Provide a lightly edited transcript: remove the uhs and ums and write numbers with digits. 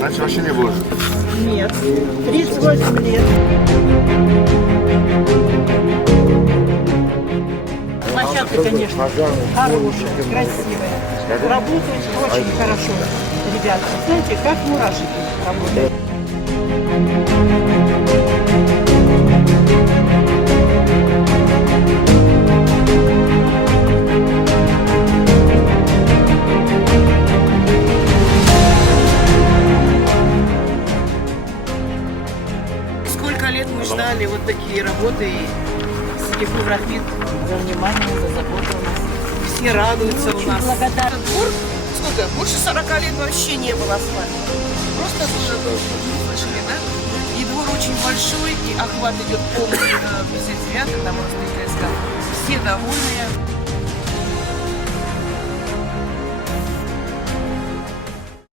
Раньше вообще не было. Нет. 38 лет. Площадка, конечно, хорошая, красивая. Работают очень хорошо. Ребята, знаете, как мурашки работают. Сколько лет мы ждали вот такие работы, и Сидихур Рахмет За внимание, за заботу у нас. все радуются у нас. Благодарна. Этот двор, сколько, больше 40 лет вообще не было асфальта. Просто слышали, да? И двор очень большой, и охват идет полный 59, там у нас ТКСК. Все довольные.